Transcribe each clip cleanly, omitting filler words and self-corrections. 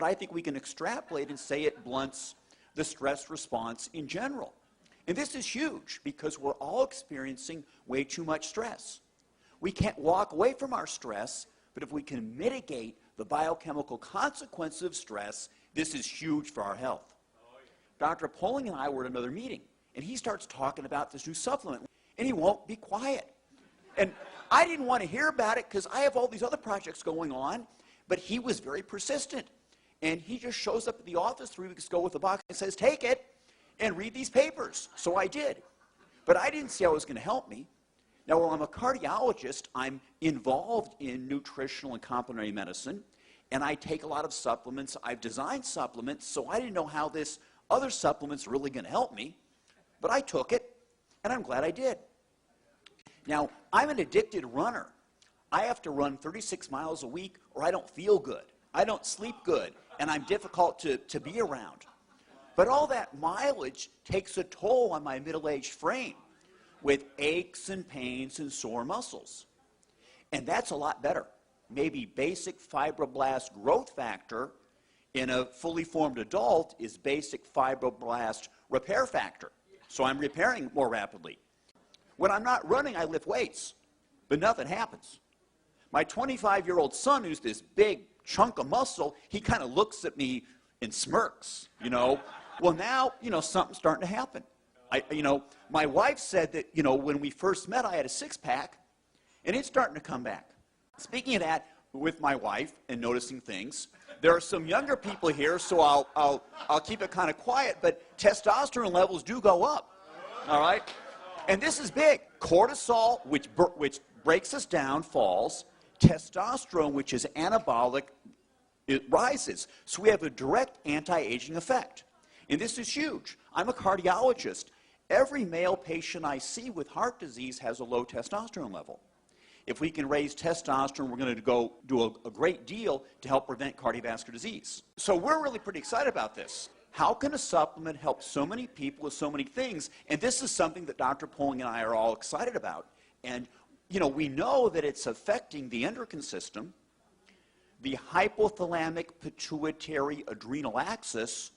but I think we can extrapolate and say it blunts the stress response in general. And this is huge because we're all experiencing way too much stress. We can't walk away from our stress, but if we can mitigate the biochemical consequences of stress, this is huge for our health. Dr. Poling and I were at another meeting, and he starts talking about this new supplement, and he won't be quiet. And I didn't want to hear about it because I have all these other projects going on, but he was very persistent. And he just shows up at the office 3 weeks ago with a box and says, take it and read these papers. So I did. But I didn't see how it was going to help me. Now, while I'm a cardiologist, I'm involved in nutritional and complementary medicine, and I take a lot of supplements. I've designed supplements, so I didn't know how this other supplement's really going to help me. But I took it, and I'm glad I did. Now, I'm an addicted runner. I have to run 36 miles a week or I don't feel good. I don't sleep good, and I'm difficult to be around. But all that mileage takes a toll on my middle-aged frame with aches and pains and sore muscles. And that's a lot better. Maybe basic fibroblast growth factor in a fully formed adult is basic fibroblast repair factor. So I'm repairing more rapidly. When I'm not running, I lift weights, but nothing happens. My 25-year-old son, who's this big chunk of muscle, he kind of looks at me and smirks, you know. Well, now, you know, something's starting to happen. My wife said that, you know, when we first met, I had a six-pack, and it's starting to come back. Speaking of that, with my wife and noticing things, there are some younger people here, so I'll keep it kind of quiet, but testosterone levels do go up, all right? And this is big. Cortisol, which breaks us down, falls. Testosterone, which is anabolic, it rises. So we have a direct anti-aging effect. And this is huge. I'm a cardiologist. Every male patient I see with heart disease has a low testosterone level. If we can raise testosterone, we're going to go do a great deal to help prevent cardiovascular disease. So we're really pretty excited about this. How can a supplement help so many people with so many things? And this is something that Dr. Poling and I are all excited about. And, you know, we know that it's affecting the endocrine system, the hypothalamic pituitary adrenal axis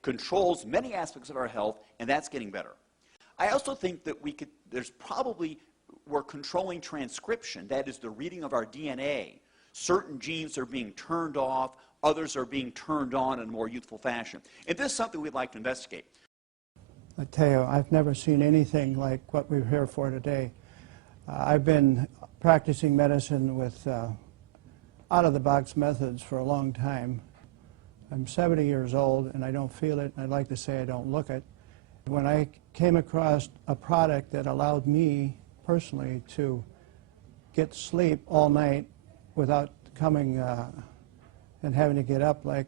controls many aspects of our health, and that's getting better. I also think that we're controlling transcription, that is the reading of our DNA. Certain genes are being turned off, others are being turned on in a more youthful fashion. And this is something we'd like to investigate. I tell you, I've never seen anything like what we're here for today. I've been practicing medicine with out-of-the-box methods for a long time. I'm 70 years old and I don't feel it, and I'd like to say I don't look it. When I came across a product that allowed me personally to get sleep all night without coming and having to get up like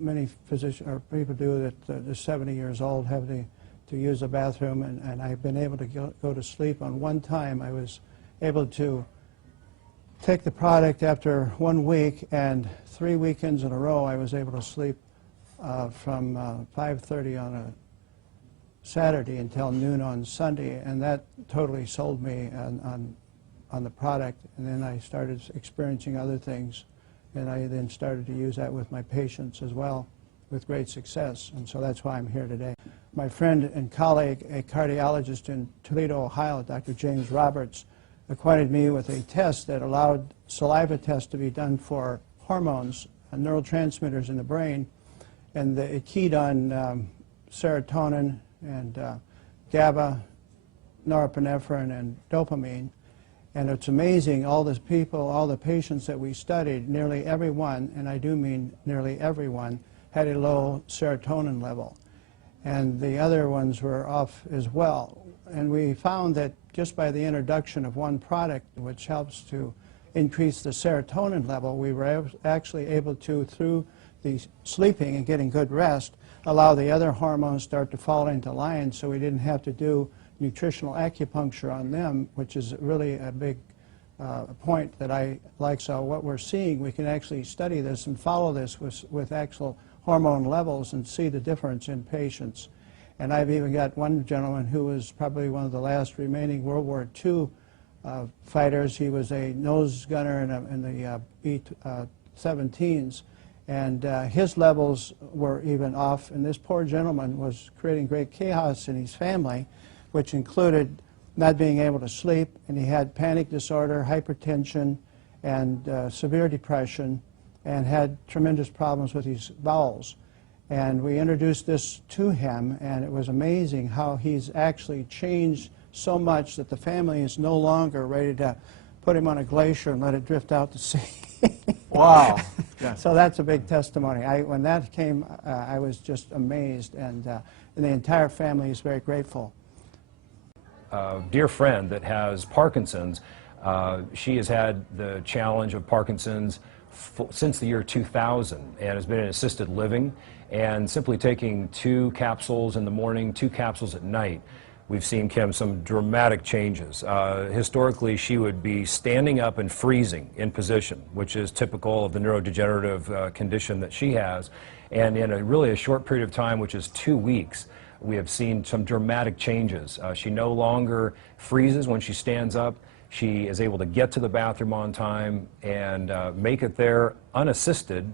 many physicians or people do that are 70 years old, have to use a bathroom, and I've been able to go to sleep. On one time I was able to take the product after 1 week, and 3 weekends in a row I was able to sleep from 5:30 on a Saturday until noon on Sunday, and that totally sold me on the product. And then I started experiencing other things, and I then started to use that with my patients as well with great success, and so that's why I'm here today. My friend and colleague, a cardiologist in Toledo, Ohio, Dr. James Roberts, acquainted me with a test that allowed saliva tests to be done for hormones and neurotransmitters in the brain, and it keyed on serotonin and GABA, norepinephrine, and dopamine. And it's amazing, all these people, all the patients that we studied, nearly everyone, and I do mean nearly everyone, had a low serotonin level. And the other ones were off as well. And we found that just by the introduction of one product, which helps to increase the serotonin level, we were actually able to, through the sleeping and getting good rest, allow the other hormones start to fall into line, so we didn't have to do nutritional acupuncture on them, which is really a big point that I like. So what we're seeing, we can actually study this and follow this with actual hormone levels and see the difference in patients. And I've even got one gentleman who was probably one of the last remaining World War II fighters. He was a nose gunner in the B-17s, And his levels were even off, and this poor gentleman was creating great chaos in his family, which included not being able to sleep, and he had panic disorder, hypertension, and severe depression, and had tremendous problems with his bowels. And we introduced this to him, and it was amazing how he's actually changed so much that the family is no longer ready to put him on a glacier and let it drift out to sea. Wow. Yeah. So that's a big testimony. When that came, I was just amazed, and the entire family is very grateful. A dear friend that has Parkinson's, she has had the challenge of Parkinson's since the year 2000 and has been in assisted living, and simply taking 2 capsules in the morning, 2 capsules at night, we've seen, Kim, some dramatic changes. Historically, she would be standing up and freezing in position, which is typical of the neurodegenerative condition that she has. And in really a short period of time, which is 2 weeks, we have seen some dramatic changes. She no longer freezes when she stands up. She is able to get to the bathroom on time and make it there unassisted,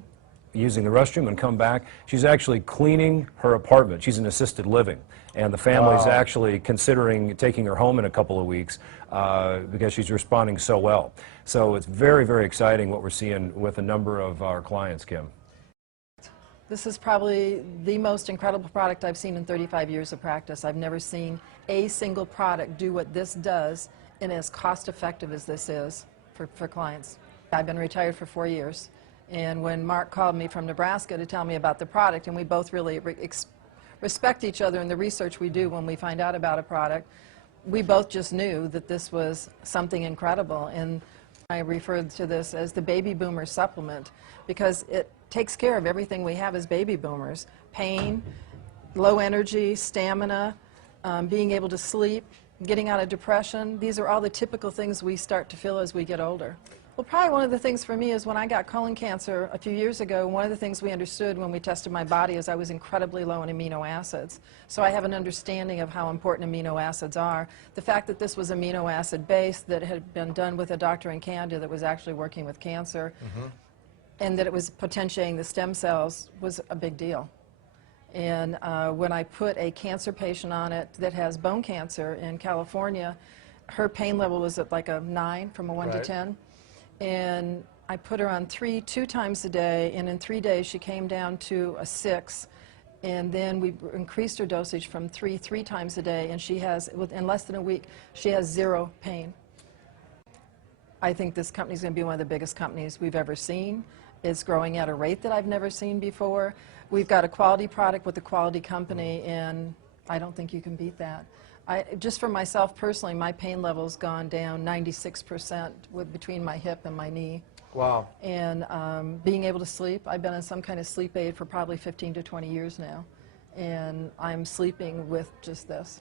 using the restroom, and come back. She's actually cleaning her apartment. She's in assisted living, and the family's actually considering taking her home in a couple of weeks because she's responding so well. So it's very, very exciting what we're seeing with a number of our clients, Kim. This is probably the most incredible product I've seen in 35 years of practice. I've never seen a single product do what this does and as cost-effective as this is for clients. I've been retired for 4 years, and when Mark called me from Nebraska to tell me about the product, and we both really respect each other in the research we do when we find out about a product, we both just knew that this was something incredible. And I referred to this as the baby boomer supplement because it takes care of everything we have as baby boomers: pain, low energy, stamina, being able to sleep, getting out of depression. These are all the typical things we start to feel as we get older. Well, probably one of the things for me is when I got colon cancer a few years ago, one of the things we understood when we tested my body is I was incredibly low in amino acids. So I have an understanding of how important amino acids are. The fact that this was amino acid based, that had been done with a doctor in Canada that was actually working with cancer, and that it was potentiating the stem cells was a big deal. And when I put a cancer patient on it that has bone cancer in California, her pain level was at like a 9 from a 1 to 10. And I put her on 2 times a day, and in 3 days she came down to a 6. And then we increased her dosage from 3 times a day, and she has, in less than a week, she has 0 pain. I think this company is going to be one of the biggest companies we've ever seen. It's growing at a rate that I've never seen before. We've got a quality product with a quality company, and I don't think you can beat that. Just for myself personally, my pain level's gone down 96% between my hip and my knee. Wow. And being able to sleep, I've been on some kind of sleep aid for probably 15 to 20 years now, and I'm sleeping with just this.